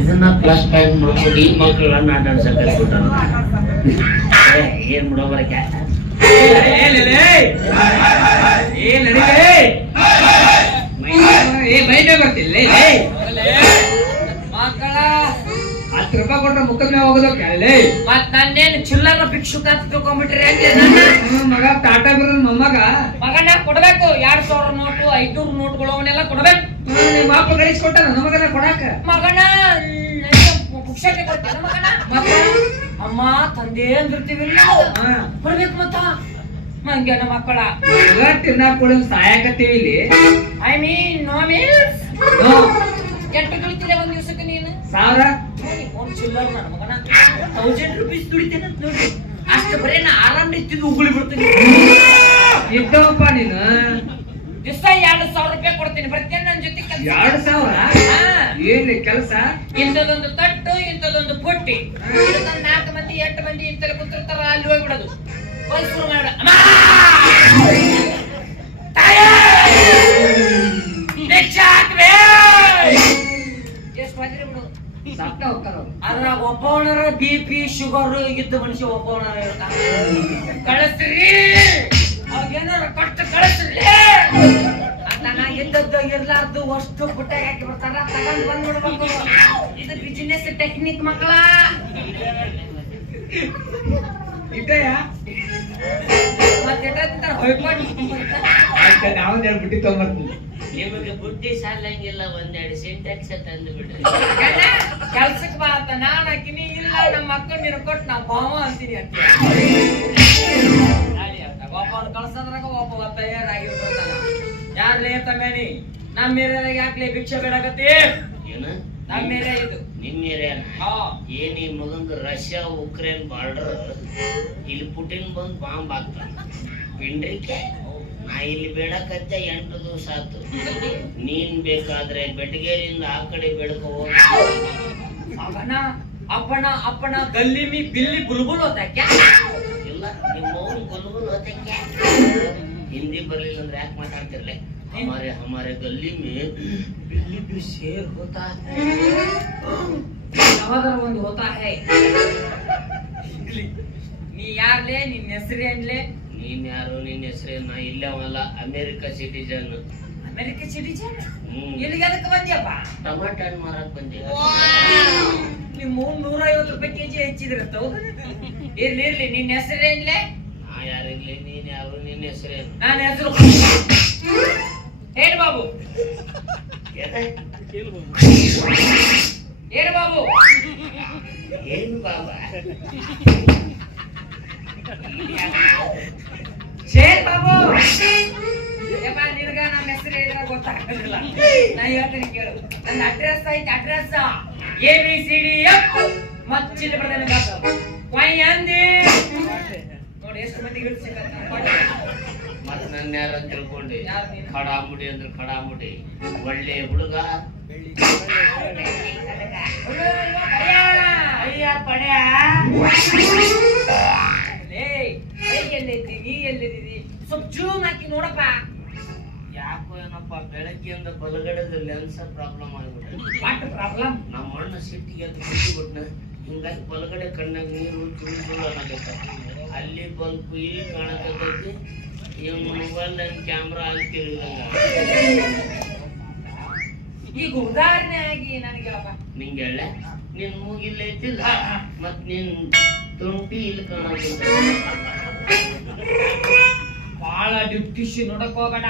ಇದನ್ನ plus point ಮಾಡ್ಕೊಂಡು ಈ ಮಕ್ಕಳನ್ನ ಆಟ ಆಡ್ಸಕ್ ಏನ್ ಬಿಡೋಬರಕ್ಕೆ ಮೈನೇ ಬರ್ತಿಲ್ಲ ಮಕ್ಕಳ 10 ರೂಪಾಯಿ ಕೊಟ್ರೆ ಮುಖದ ಮೇಲೆ ಹೋಗೋದಕ್ಕೆ ಮತ್ ನನ್ನೇನು ಚಿಲ್ಲರ ಭಿಕ್ಷುಕ ಅಂತ ತಿಳ್ಕೊಂಡ್ಬಿಟ್ರಿ ಮಗ ಟಾಟಾ ಬಿರ್ಲ್ ಮೊಮ್ಮಗ ಮಗನ ಕೊಡ್ಬೇಕು 2000 ನೋಟು 500 ನೋಟುಗಳು ಅವನ್ನೆಲ್ಲ ಕೊಡ್ಬೇಕು. ನಿಮ್ಮ ಅಪ್ಪ ಗಳಿಸ್ಕೊಟ್ಟ ನನ್ನ ಮಗನ ಕೊಡಾಕ ಮಗನ ಪುಕ್ಷಕ್ಕೆ ಕೊಡ್ತೇನೆ ಮಗನ ಅಮ್ಮ ತಂದೆ ಅಂದಿರ್ತೀವಿ ಕೊಡ್ಬೇಕು ಮತ್ತ ಹಂಗೆ ನಮ್ಮ ಮಕ್ಕಳ ಎಲ್ಲ ತಿನ್ನಾಕ ಕೊಡೋದು ಸಾಯಕತ್ತೀವಿ ಇಲ್ಲಿ. ಐ ಮೀನ್ ನೋ ಮೀನ್ಸ್ ಕೆಟ್ಟ ಗಳಿತಿಲ್ಲ ಒಂದ್ ದಿವ್ಸಕ್ಕೆ ನೀನು 1000 ಒಂದ್ ಚಿಲ್ಲರ್ ನನ್ನ ಮಗನ 1000 ರೂಪೀಸ್ ದುಡಿತೇನೆ ನೋಡಿ ಅಷ್ಟು ಬರೀ ನಾ ಆರಾಮ್ ಇತ್ತಿದ್ದು ಉಗುಳಿ ಬಿಡ್ತೀನಿ ಇದ್ದವಪ್ಪ ನೀನು ದಿವಸ 2000 ರೂಪಾಯಿ ಕೊಡ್ತೀನಿ ಬರ್ತೇನೆ ನನ್ನ ಜೊತೆ 2000 ಏನ್ ಕೆಲಸ ಇಂಥದೊಂದು ತಟ್ಟು ಇಂಥದೊಂದು ಪೊಟ್ಟಿ 4 ಮಂದಿ 8 ಮಂದಿ ಇಂತಲ್ಲಿ ಕೂತಿರ್ತಾರ ಅಲ್ಲಿ ಹೋಗ್ಬಿಡೋದು ಶುರು ಮಾಡ ಎಷ್ಟು ಹಾಕಿರಿ ಬಿಡೋದು ಸತ್ತ ಹೋಗ್ತಾರ ಅದ್ರಾಗ ಒಬ್ಬವನರ BP ಶುಗರ್ ಇದ್ದ ಮನುಷ್ಯ ಒಬ್ಬವನರ ಕಳಿಸ್ರಿ ಅವಾಗೇನಾರ ಕಷ್ಟ ಕಳಿಸ್ರಿ ಅಂತ ನಾ ಇದ್ದದ್ದು ಇರ್ಲಾರ್ದು ಅಷ್ಟು ಬುಟ್ಟಾಗ ಹಾಕಿ ಬರ್ತಾರ ತಗೊಂಡ್ ಬಂದ್ಬಿಡ್ಬೇಕು. ಇದು ಬಿಸಿನೆಸ್ ಟೆಕ್ನಿಕ್ ಮಕ್ಕಳ. ಇಟ್ಟಯ್ಯ ಮತ್ತೆ ಹೊಯ್ಕೊಂಡು ನಾವು ಬುಟ್ಟಿ ತಗೊಂಡ್ಬರ್ತೀವಿ. ನಿಮಗೆ ಬುದ್ಧಿ ಸಾಲಂಗಿಲ್ಲ 1-2 ಸಿಂಟ್ಯಾಕ್ಸ್ ತಂದು ಬಿಡ್ರಿ. ಕೆಲ್ಸಕ್ಕೆ ಬಾ ಅಂತ ನಾನ್ ಹಾಕಿನಿ ಇಲ್ಲ ನಮ್ಮ ಮಕ್ಕಳು ನೀನು ಕೊಟ್ಟು ನಾವು ಭಾವ ಅಂತೀನಿ ಅಂತ ಒಬ್ಬವ್ರು ಕಳ್ಸದ್ರಾಗ ಒಬ್ಬ ತಯಾರಾಗಿರ್ತಾನ. ಯಾರ್ಲೇ ತಮ್ಮೇನಿ ನಮ್ಮ ಏರಿಯಾದಾಗ ಯಾಕ್ಲೆ ಭಿಕ್ಷೆ ಬೇಡಾಕತ್ತಿ? ಏನು ನಮ್ಮ ಏರಿಯಾ ಇದು ನಿಮ್ ಏರಿಯಾನ ಏನ್ ಈ ಮಗಂದು ರಷ್ಯಾ ಉಕ್ರೇನ್ ಬಾರ್ಡರ್ ಇಲ್ಲಿ ಪುಟಿನ್ ಬಂದ್ ಬಾಂಬ್ ಹಾಕ್ತಾನ ಪಿಂಡ್ರಿಕೆ. ನಾ ಇಲ್ಲಿ ಬೇಡಕತ್ತೆ 8 ದಿವಸ ಆತು. ನೀನ್ ಬೇಕಾದ್ರೆ ಬೆಟಗೇರಿಯಿಂದ ಆ ಕಡೆ ಬೇಡ್ಕೋ ಅವನ ಅಪ್ಪಣ ಅಪ್ಪಣ ಗಲ್ಲಿ ಮೀ ಬಿಲ್ಲಿ ಬುಲ್ಬುಲ್ ಹೋತಕ್ಕೆ ಇಲ್ಲ ನಿಮ್ಮ ಮೌನ್ ಗುಲ್ಗುಲ್ ಹೋತಕ್ಕೆ. ಹಿಂದಿ ಬರ್ಲಿಲ್ಲ ಅಂದ್ರೆ ಯಾಕೆ ಮಾತಾಡ್ತಿರ್ಲೆ? हमारे गली में बिल्ली भी शेर होता है. ಯಾವಾಗಾರ ಒಂದು ಹೋತಾ ಹೈ. ನೀ ಯಾರ್ಲೇ ನಿನ್ನ ಹೆಸರೇನ್ಲೇ? ನೀನ್ ಯಾರು ನಿನ್ನ ಹೆಸರೇನ? ಇಲ್ಲವಲ್ಲ ಅಮೆರಿಕ ಸಿಟಿಜನ್. ಅಮೆರಿಕ ಸಿಟಿಜನ್ ಎಲ್ಲಿಗೆ ಅದಕ್ಕೆ ಬಂದ್ಯಪ್ಪ? ಟಮಾಟ ಹಣ್ಣು ಮಾರಕ್ ಬಂದಿ. ನೀವು 150 ರೂಪಾಯಿ ಕೆಜಿ ಹೆಚ್ಚಿದ್ರೆ ಇರ್ಲಿ ಇರ್ಲಿ ನಿನ್ನ ಹೆಸರೇನ್ಲೇ? ನಾ ಯಾರಿರ್ಲಿ ನೀನ್ ಯಾರು ನಿನ್ನ ಹೆಸರೇನು? ನನ್ನ ಹೆಸರು ಹೇಳು ಬಾಬು. ಏನು ಬಾಬು? ಏನು ಬಾಬಾ? ಶೇರ್ ಬಾಬು. ಯಪ್ಪ ನಿನಗ ನಮ್ಮ ಹೆಸರು ಹೇಳಿದ್ರೆ ಗೊತ್ತಾಗಲ್ಲ. ನಾ ಹೇಳ್ತೀನಿ ಕೇಳು. ನನ್ನ ಅಡ್ರೆಸ್ ಐತಿ. ಅಡ್ರೆಸ್ ABCDF ಮಚ್ಚಿನ ಬರ್ತೇನೆ ಕೊಯ್ ಅಂದಿ ನೋಡಿ ಎಷ್ಟು ಮಂದಿ ಮತ್ ನನ್ನ ಯಾರ ತಿಳ್ಕೊಂಡೆ? ಖಡಾಮುಡಿ ಅಂದ್ರೆ ಖಡಾಮುಡಿ ಒಳ್ಳೆ ಹುಡುಗ. ಎಲ್ಲೈತಿ ನೀ ಎಲ್ಲಿದ್ದೀರಿ? ಸ್ವಲ್ಪ ಜೂಮ್ ಹಾಕಿ ನೋಡಪ್ಪ. ಯಾಕೋ ಏನಪ್ಪ ಬೆಳಗ್ಗೆಯಿಂದ ಬಲಗಡೆದ ಲೆನ್ಸ್ ಪ್ರಾಬ್ಲಮ್ ಆಗ್ಬಿಟ್ಟು. What problem? ನಮ್ಮ ಅಣ್ಣ ಸಿಟ್ಟಿಗೆ ಅದು ಬಿಟ್ಬಿಟ್ನ. ಹಿಂಗಾಗಿ ಬಲಗಡೆ ಕಣ್ಣಾಗ ನೀರು ಚುಳು ಅನ್ನಕತ್ತ. ಅಲ್ಲಿ ಬಲ್ಪ್ ಇಲ್ಲಿ ಕಾಣಕತ್ತೈತಿ. ಇವನ್ ಮೊಬೈಲ್ ನನ್ ಕ್ಯಾಮ್ರಾ ಅಲ್ಲಿ ತಿಳಿದಂಗ. ಈಗ ಉದಾಹರಣೆ ಆಗಿ ನನಗೆಲ್ಲಪ್ಪ ನಿಂಗೆ ಹೇಳ ನಿನ್ ಮೂಗಿಲ್ಲ ಐತಿಲ್ಲ ಮತ್ ನಿನ್ ತುಂಟಿ ಇಲ್ಲಿ ಕಾಣಕತ್ತ. ಬಾಳ ಡಿಪ್ಟಿಶ್ ನೋಡಕ್ ಹೋಗಬೇಡ.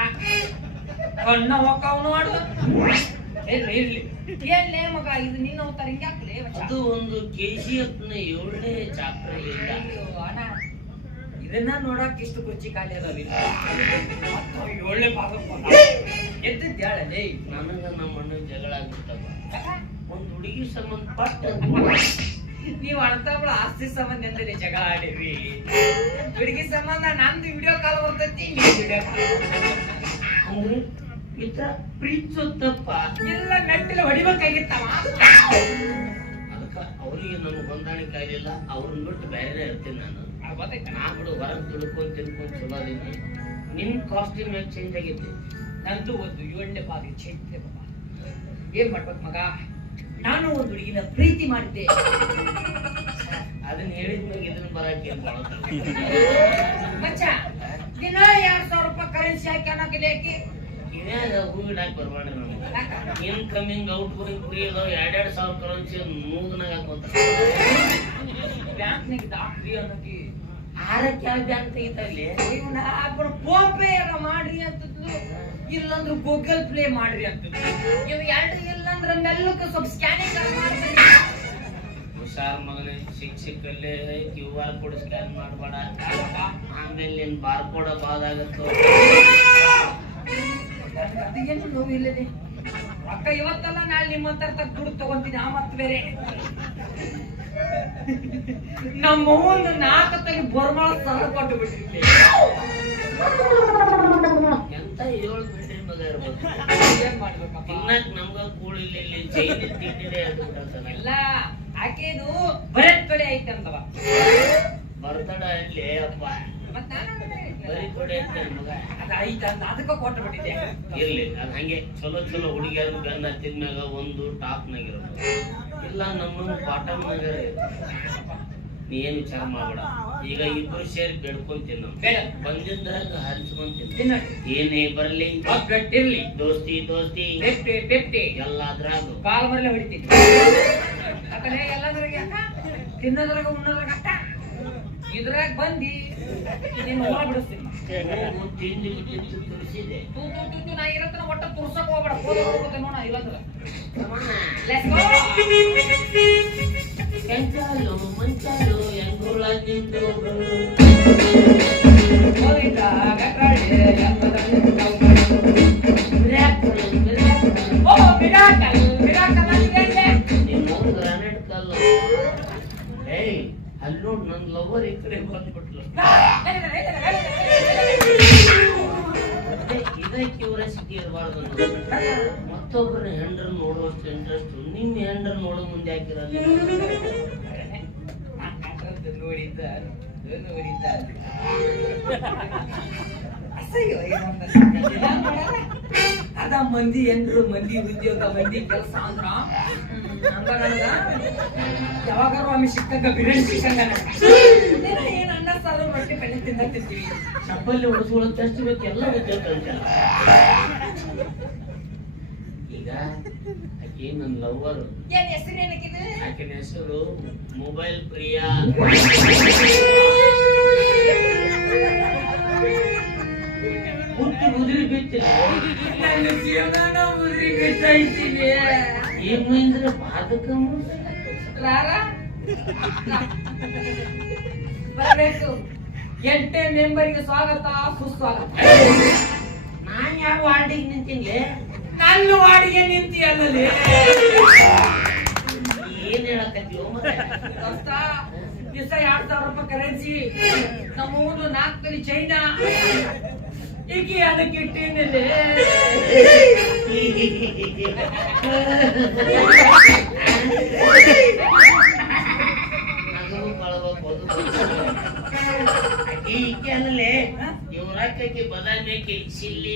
ಕಣ್ಣ ಹೋಗ್ತಾವ್ ನೋಡು. ಇರ್ಲಿ ಇರ್ಲಿ ಎಲ್ಲೇ ಮಗ ಇದು ನೀನು ಹೋಗ್ತಾರೆ ಹಿಂಗೆ ಹಾಕ್ಲಿ. ಅದು ಒಂದು KGF ನ 7ನೇ ಚಾಪ್ಟರ್ ಇಲ್ಲ. ಅಣ್ಣ ಇದನ್ನ ನೋಡಕ್ ಇಷ್ಟು ಕುರ್ಚಿ ಖಾಲಿ ಅದಾವ. 7ನೇ ಭಾಗ ಎದ್ದಿದ್ದಾಳೆ. ನನಗ ನಮ್ಮ ಅಣ್ಣ ಜಗಳ ಆಗ್ಬಿಟ್ಟಪ್ಪ. ಒಂದ್ ಹುಡುಗಿ ಸಂಬಂಧ ಪಟ್ಟ ನೀವ್ ಅಣ್ತಾವಳ ಆಸ್ತಿ ಸಂಬಂಧ ಎಂದ್ರೆ ಜಗಳ ಆಡಿರಿ. ಹುಡುಗಿ ಸಂಬಂಧ ನಂದು ವಿಡಿಯೋ ಕಾಲ್ ಬರ್ತೈತಿ, ನೀವ್ ವಿಡಿಯೋ ಕಾಲ್ ಅಂದ್ರೆ ಮಿತ್ರ ಪ್ರೀತಿಸೋದಪ್ಪ. ಎಲ್ಲ ಮೆಟ್ಟಿಲ ಹೊಡಿಬೇಕಾಗಿತ್ತವ. ಅದಕ್ಕ ಅವ್ರಿಗೆ ನನಗೆ ಹೊಂದಾಣಿಕೆ ಆಗಿಲ್ಲ. ಅವ್ರನ್ನ ಬಿಟ್ಟು ಬೇರೆ ಇರ್ತೀನಿ ನಾನು. ನಾ ಬಿಡು ಹೊರಗೆ ತಿಳ್ಕೊಂಡ್ ಚಲೋ ಅದೀನಿ. ನಿನ್ ಕಾಸ್ಟ್ಯೂಮ್ ಯಾಕೆ ಚೇಂಜ್ ಆಗೈತಿ? ನಂದು ಒಂದು 7ನೇ ಭಾಗ ಚೇಂಜ್. ಏನ್ ಮಾಡ್ಬೇಕು ಮಗ? ನಾನು ಒಂದು ಹುಡುಗಿನ ನಿನ್ನ ಪ್ರೀತಿ ಮಾಡಿದ್ದೆ. ಅದನ್ನ ಹೇಳಿದ್ಮೇಲೆ ಇದನ್ನ ಬರಕ್ಕೆ ಮಚ್ಚ ದಿನ 2000 ರೂಪಾಯಿ ಕರೆನ್ಸಿ ಹಾಕಿ ಅನ್ನೋಕಿಲ್ಲ ಯಾಕೆ ಇನ್ಯಾಗ ಹೂ ಇಡಾಕ್ ಬರ್ಬಾರ್ರಿ ನಮ್ಗೆ. ಇನ್ಕಮಿಂಗ್ ಔಟ್ ಗೋಯಿಂಗ್ ಫ್ರೀ ಅದಾವ. 2,000 ಕರೆನ್ಸಿ ಮೂಗನಾಗ ಹಾಕೋತಾರ. ಬ್ಯಾಂಕ್ನಾಗ ದಾಟ್ರಿ ಅನ್ನೋಕಿ ಆರಕ್ಕೆ ಯಾವ ಬ್ಯಾಂಕ್ ತೆಗಿತಾರಲ್ಲಿ? ಇವನ ಫೋನ್ ಪೇ ಮಾಡ್ರಿ ಅಂತದ್ದು, ಇಲ್ಲಂದ್ರೆ ಗೂಗಲ್ ಪ್ಲೇ ಮಾಡ್ರಿ ಅಂತದ್ದು. ಇವ್ ಎರಡು ಇಲ್ಲಂದ್ರೆ ಮೆಲ್ಲಕ್ಕೆ ಸ್ವಲ್ಪ ಸ್ಕ್ಯಾನಿಂಗ್ ಮಾಡ್ತೀನಿ. ಹುಷಾರ್ ಮಗನೇ, ಸಿಕ್ಕಲ್ಲೇ QR ಕೋಡ್ ಸ್ಕ್ಯಾನ್ ಮಾಡಬೇಡ. ಆಮೇಲೆ ನಿನ್ ಬಾರ್ಕೋಡ್ ಬಾದಾಗತ್ತೋ. ಅದೇನು ನೋವು ಇಲ್ಲದೆ ಅಕ್ಕ ಇವತ್ತಲ್ಲ ನಾಳೆ ನಿಮ್ಮ ಹತ್ರ ದುಡ್ಡು ತಗೊಂತೀನಿ. ಆ ಮತ್ತೆ ಬೇರೆ ನಮ್ಮ ಒಂದು 4 ತಲೆ ಬರ್ಮಾಳ ಸಲ ಕೊಟ್ಟು ಬಿಟ್ಟಿದ್ದೆ. ಎಂತ 7 ಬಿಲ್ಡಿಂಗ್ ಮಗ ಇರ್ಬೋದು. ಏನ್ ಮಾಡ್ಬೇಕಪ್ಪ? ತಿನ್ನಕ್ ನಮ್ಗ ಕೂಳಿಲ್ಲ, ಇಲ್ಲಿ ಚೈನಿ ತಿಂಡಿನೇ ಆಗ್ಬಿಟ್ಟಲ್ಲ. ಎಲ್ಲ ಆಕೆದು ಬರತ್ ಕಡೆ ಐತೆ ಅಂತವ. ಬರ್ತಡ ಅಲ್ಲಿ ಅಪ್ಪ ಮತ್ ನಾನು ಬರೀ ಕೊಡೆ ಐತೆ ಮಗ. ಅದ ಐತೆ ಅಂತ ಅದಕ್ಕ ಕೊಟ್ಟು ಬಿಟ್ಟಿದ್ದೆ. ಇರ್ಲಿ, ಅದ್ ಹಂಗೆ ಚಲೋ ಚಲೋ ಹುಡುಗಿಯರು ಗನ್ನ ತಿನ್ಮ್ಯಾಗ ಒಂದು ಟಾಪ್ ನಾಗಿರೋದು, ಇಲ್ಲ ನಮ್ಮ ಬಾಟಮ್ ನಾಗ. ನೀ ಏನ್ ವಿಚಾರ ಮಾಡ್ಬೇಡ. ಈಗ ಇಬ್ರು ಸೇರಿ ಬೆಡ್ಕೊಂತೀನಿ ನಾವು. ಬೇಡ ಬಂದಿದ್ದಾಗ ಹಂಚ್ಕೊಂತೀನಿ. ತಿನ್ನ ಏನೇ ಬರ್ಲಿ, ಗಟ್ಟಿರ್ಲಿ, ದೋಸ್ತಿ ದೋಸ್ತಿ 50-50 ಎಲ್ಲಾದ್ರಾಗ ಕಾಲ್ ಬರಲೇ ಹೊಡಿತೀನಿ. ಯಾಕಂದ್ರೆ ಎಲ್ಲದ್ರಾಗ ಯಾಕ ತಿನ್ನೋದ್ರಾಗ ಉಣ್ಣೋದ್ರಾಗ ಅಟ್ಟ ಇದ್ರಾಗ ಬಂದಿ ನೀನು ಹೊರ ಬಿಡಿಸ್ತೀನಿ. ತಿಂಡಿ ಬಿಟ್ಟು ತುರಿಸಿದೆ. ತೂ ತೂ ತೂ ತೂ ನಾ ಇರತ್ತನ ಒಟ್ಟ ತುರ್ಸಕ್ ಹೋಗ್ಬೇಡ. ಹೋಗುತ್ತೆ ನೋಡ ಇಲ್ಲಂದ್ರ. Let's go. ಕೆಂಚಾಲು ಮಂಚಾಲು ಎಂಗುಳ ನಿಂದು ಗೋವಿಂದ ಗಟ್ರಾಳೆ ಎಂಬುದನ್ನು ಮಿರಾಕಲ್ ಮಿರಾಕಲ್. ಓ ಮಿರಾಕಲ್ ಮಿರಾಕಲ್ ಅಂದ್ರೆ ನಿಮ್ಮೂರು ಗ್ರಾನೈಟ್ ಕಲ್ಲು. ಏಯ್ ಅಲ್ಲಿ ನೋಡ್, ನನ್ ಲವರ್ ಈ ಕಡೆ ಬಂದ್ಬಿಟ್ಲು. ಇದೇ ಕ್ಯೂರಿಯಾಸಿಟಿ ಇರಬಾರ್ದು. ಮತ್ತೊಬ್ಬರ ಹೆಂಡ್ರ ನೋಡುವಷ್ಟು ಇಂಟ್ರೆಸ್ಟ್ ನಿಮ್ ಹೆಂಡ್ರ ನೋಡೋ ಮುಂದೆ ಹಾಕಿರಲ್ಲ. ನೋಡಿದ್ದ ಅದ ಮಂದಿ ಎಂದ್ರು ಮಂದಿ ಉದ್ಯೋಗ ಮಂದಿ ಕೆಲಸ ಅಂದ್ರ ಹಂಗ ನನಗ ಯಾವಾಗಾರ ಒಮ್ಮೆ ಸಿಕ್ಕಂಗ ಬಿರಿಯಾನಿ ಸಿಕ್ಕಂಗ ಏನ್ ಅನ್ನ ಸಾರು ರೊಟ್ಟಿ ಪಲ್ಲೆ ತಿಂತೀವಿ. ಚಪ್ಪಲ್ಲಿ ಉಳಿಸ್ಕೊಳ್ಳೋದು ಎಷ್ಟು ಬೇಕು ಎಲ್ಲ ಗೊತ್ತಿರ್ತಂತೆ. ಈಗ ಆಕೆ ನನ್ನ ಲವರ್. ಏನ್ ಹೆಸರು ಏನಕ್ಕಿದೆ? ಆಕಿನ ಹೆಸರು ಮೊಬೈಲ್ ಪ್ರಿಯಾ. ಹುಟ್ಟಿ ಉದುರಿ ಬಿತ್ತಿಲ್ಲ. ನನ್ನ ಜೀವನ ಉದ್ರಿ ಬಿಟ್ಟೈತಿದೆ. ಏನು ಅಂದ್ರೆ ಬಾಧಕ ರಾರ ಬರಬೇಕು. 8ನೇ ಮೆಂಬರ್ಗೆ ಸ್ವಾಗತ ಸುಸ್ವಾಗತ. ನಾನ್ ಯಾವ ವಾರ್ಡಿಗೆ ನಿಂತೀನಿ? ನನ್ನ ವಾಡಿಗೆ ನಿಂತಿ ಅಲ್ಲದೆ ಏನ್ ಹೇಳಕತ್ತೀವೋ ದಿವಸ 2,000 ರೂಪಾಯಿ ಕರೆನ್ಸಿ, ನಮ್ಮ ಊರು 4 ತೊಲಿ ಚೈನಾ. ಈಕೆ ಅದಕ್ಕೆ ಇಟ್ಟೇನಿದೆ. ನಗು ಬಳಬೇಕು ಈಕೆ ಅಲ್ಲೇ ಇವ್ರಾಕಿ ಬದಾಮಿ ಚಿಲ್ಲಿ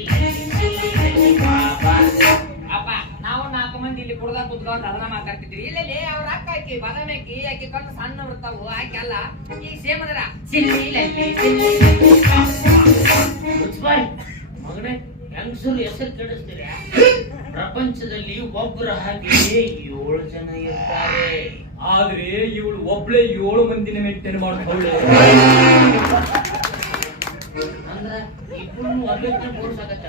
ಅಪ್ಪ ನಾವು 4 ಮಂದಿ ಇಲ್ಲಿ ಕುಡ್ದಾಗ ಕುತ್ಕೊಂಡು ಅದನ್ನ ಮಾತಾಡ್ತಿದ್ವಿ. ಇಲ್ಲೇ ಅವ್ರ ಅಕ್ಕ ಆಕಿ ಬಾದಾಮಿ ಆಕಿ ಕಣ್ಣು ಸಣ್ಣ ಬರ್ತಾವು ಆಕಿ ಅಲ್ಲ. ಈಗ ಸೇಮ್ ಅದರ ಮಗನೇ, ಹೆಂಗಸರು ಹೆಸರು ಕೆಡಿಸ್ತೀರ. ಪ್ರಪಂಚದಲ್ಲಿ ಒಬ್ಬರು ಹಾಗೆ 7 ಜನ ಇರ್ತಾರೆ. ಆದ್ರೆ ಇವಳು ಒಬ್ಳೆ 7 ಮಂದಿನ ಮೇಂಟೈನ್ ಮಾಡ್ಕೊಳ್ಳೆ. ಅಂದ್ರ ಇಬ್ರು ಒಬ್ಬಕ್ಕೆ ಬೋರ್ಸಾಕತ್ತ.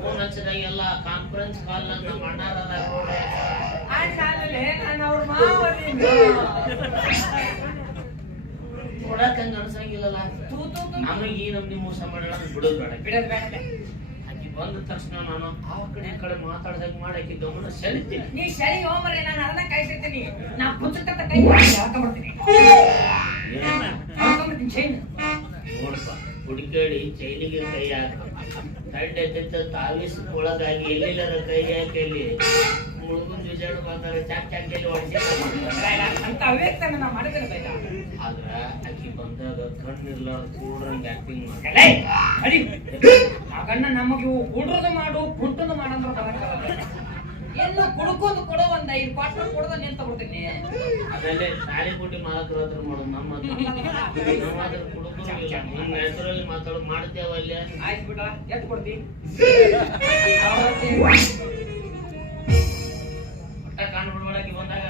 ಫೋನ್ ಹಚ್ಚದಾಗೆಲ್ಲ ಕಾನ್ಫರೆನ್ಸ್ ಕಾಲ್ ಅಂತ ಮಾಡಾರಲ್ಲ. ಆಮೇಲೆ ನಾನು ಅವ್ರ ಮಾವರಿಂದ ನೋಡಕ್ ಹಂಗ ಅನ್ಸಂಗಿಲ್ಲಲ್ಲ. ನಮಗೆ ಈ ನಮ್ನಿ ಮೋಸ ಮಾಡಲ್ಲ ಬಿಡೋದು ಬೇಡ. ಬಿಡೋದು ಬೇಡ. ಆಕಿ ಬಂದ ತಕ್ಷಣ ನಾನು ಆ ಕಡೆ ಈ ಕಡೆ ಮಾತಾಡ್ದಾಗ ಮಾಡಾಕಿ ಗಮನ ಸೆಳಿತೀನಿ. ನೀ ಸರಿ ಹೋಮರೆ, ನಾನು ಅದನ್ನ ಕಾಯ್ತಿರ್ತೀನಿ. ನಾ ಪುಸ್ತಕದ ಕೈ ಹಾಕೊಂಡ್ಬಿಡ್ತೀನಿ. ಹಾಕೊಂಡ್ಬಿಡ್ತೀನಿ ಚೈನ್. ನೋಡಪ್ಪ, ಹುಡುಕಾಡಿ ಚೈನಿಗೆ ಕೈ ಹಾಕ. ತಂಡೆ ತೆತ್ತ ತಾವಿಸ್ ಒಳಗಾಗಿ ಎಲ್ಲೆಲ್ಲರ ಕೈ ಹಾಕಿ ಮುಳುಗುಂದ್ ವಿಜಾಡ ಬಂದರೆ ಚಾಕ್ ಚಾಕಲ್ಲಿ ಅಂತ ಅವ್ಯಕ್ತನ ನಾ ಮಾಡಿದ್ರೆ ಬೇಡ. ಆದ್ರ ಆಕಿ ಬಂದಾಗ ಕಣ್ಣಿರ್ಲ ಕೂಡ್ರಂಗ ಆಕ್ಟಿಂಗ್ ಮಾಡಿ ಅಡಿ ಆ ಗಣ್ಣ ನಮಗೆ ಕೂಡ್ರದು ಮಾಡು ಪುಟ್ಟದು ಮಾಡಂದ್ರ ಬರಕಲ್ಲ. ಎಲ್ಲ ಕುಡ್ಕೊಂಡು ಕೊಡೋ ಒಂದ್ 5 ಕ್ವಾರ್ಟರ್ ಕೊಡದ ನಿಂತ ಬಿಡ್ತೀನಿ. ಅದಲ್ಲೇ ತಾಳಿ ಕೊಟ್ಟಿ ಮಾಲಕರ ಹತ್ರ ಮಾಡೋದು ನಮ್ಮ ಹತ್ರ ಕುಡುಕರು ಇಲ್ಲ. ನಿಮ್ಮ ಹೆಸರಲ್ಲಿ ಮಾತಾಡೋದು ಮಾಡ್ತೇವ ಅಲ್ಲೇ. ಆಯ್ತು ಬಿಡ, ಎಷ್ಟು ಕೊಡ್ತಿ? ಒಟ್ಟ ಕಾಣ್ಬಿಡ್ಬೇಡಕ್ಕೆ ಬಂದಾಗ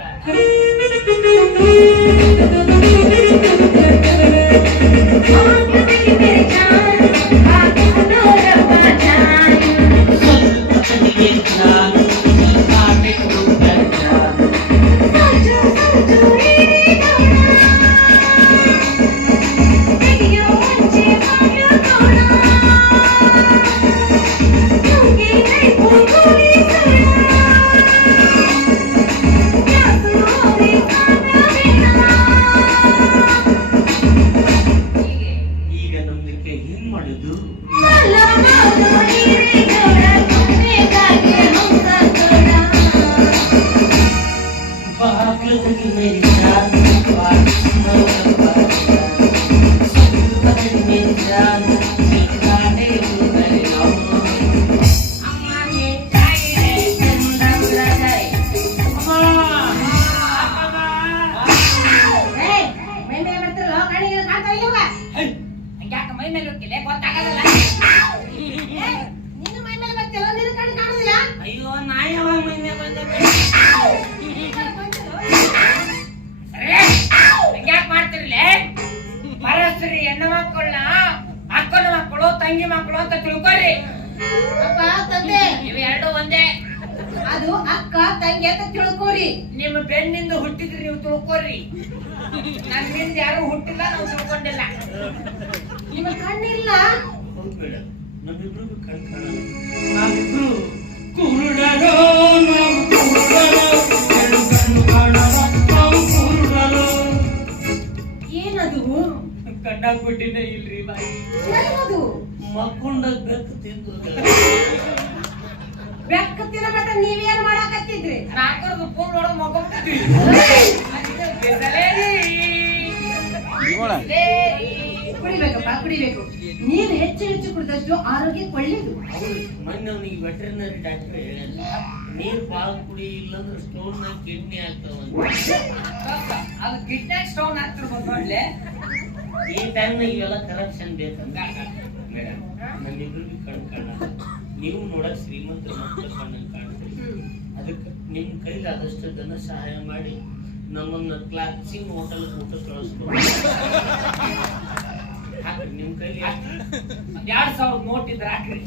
ಯಾಕೆ ಮೈ ಮೇಲೆ ಹೋಗ್ತಿಲ್ಲ ಗೊತ್ತಾಗಲ್ಲ. ಅಯ್ಯೋ ನಾ ಯಾವಾಗ ಮೈನೆ ಬಂದೆ ಯಾಕೆ ಮಾಡ್ತಿರ್ಲೆ? ಪರಸ್ತ್ರೀ ಹೆಣ್ಣು ಮಕ್ಕಳನ್ನ ಅಕ್ಕನ ಮಕ್ಕಳು ತಂಗಿ ಮಕ್ಕಳು ಅಂತ ತಿಳ್ಕೊರಿ. ಅಪ್ಪ ತಂದೆ ಇವು ಎರಡು ಒಂದೇ. ಅದು ಅಕ್ಕ ತಂಗಿ ಅಂತ ತಿಳ್ಕೋರಿ. ನಿಮ್ಮ ಬೆನ್ನಿಂದ ಹುಟ್ಟಿದ್ರಿ ನೀವು ತಿಳ್ಕೊರಿ. ನನ್ನಿಂದ ಯಾರು ಹುಟ್ಟಿಲ್ಲ, ನಾವು ತಿಳ್ಕೊಂಡಿಲ್ಲ. ನಿಮ್ಮ ಕಣ್ಣಿಲ್ಲ. ಹೋಗ್ಬೇಡ, ನಮ್ಮಿಬ್ರಿಗೂ ಕಣ್ ಕಾಣಲ್ಲ. ನಾವಿಬ್ರು ಕುರುಡರೋ, ನಾವು ಕುರುಡರೋ, ಎರಡು ಕಣ್ಣು ಕಾಣಲ್ಲ, ನಾವು ಕುರುಡರೋ. ಏನದು? ಕಂಡಾಗ್ಬಿಟ್ಟಿನೇ ಇಲ್ರಿ ಬಾಯಿ. ಏನದು? ಮಕ್ಕೊಂಡಾಗ ಬೆಕ್ಕು ತಿಂದು ಬೆಕ್ಕ ತಿನ್ನಬಟ್ಟ ನೀವೇನ್ ಮಾಡಾಕತ್ತಿದ್ರಿ? ನಾಲ್ಕರದು ಫೋನ್ ನೋಡೋ ಮಗೊಂಬಿಟ್ಟಿದ್ವಿ. ಕುಡಿಬೇಕಪ್ಪ, ಕುಡಿಬೇಕು. ನೀರು ಹೆಚ್ಚು ಹೆಚ್ಚು ಕುಡಿದಷ್ಟು ಆರೋಗ್ಯಕ್ಕೆ ಒಳ್ಳೇದು. ಮೊನ್ನೆ ಅವನಿಗೆ ವೆಟರ್ನರಿ ಡಾಕ್ಟರ್ ಹೇಳಿಲ್ಲ, ನೀರ್ ಬಾಳ ಕುಡಿ ಇಲ್ಲಂದ್ರೆ ಸ್ಟೋನ್ ನಾಗ ಕಿಡ್ನಿ ಆಗ್ತಾವಂತ. ಅದು ಕಿಡ್ನಿ ಸ್ಟೋನ್ ಆಗ್ತಿರ್ಬೋದು ನೋಡ್ಲೆ. ಈ ಟೈಮ್ನಾಗ ಇವೆಲ್ಲ ಕರಪ್ಷನ್ ಬೇಕಂತ ಮೇಡಮ್. ನಮ್ಮಿಬ್ರಿಗೂ ಕಣ್ ಕಾಣಲ್ಲ. ನೀವು ನೋಡಕ್ ಶ್ರೀಮಂತರ ಮಕ್ಕಳು ಕಣ್ಣಂಗ್ ಕಾಣ್ತೀರಿ. ಅದಕ್ಕೆ ನಿಮ್ ಕೈಲಾದಷ್ಟು ಧನ ಸಹಾಯ ಮಾಡಿ ನಮ್ಮನ್ನ ಕ್ಲಾಸಿಂಗ್ ಹೋಟೆಲ್ ಊಟ ಕಳಿಸ್ಬೋದು. ನಿಮ್ ಕೈಲಿ 2,000 ನೋಟ್ ಇದ್ರೆ ಹಾಕ್ರಿ.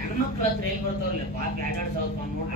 ಹೆಣ್ಮಕ್ಳ ಹತ್ರ ಎಲ್ಲಿ ಬರ್ತಾವಲ್ಲ ಪಾಪ 2,000 ನೋಟ್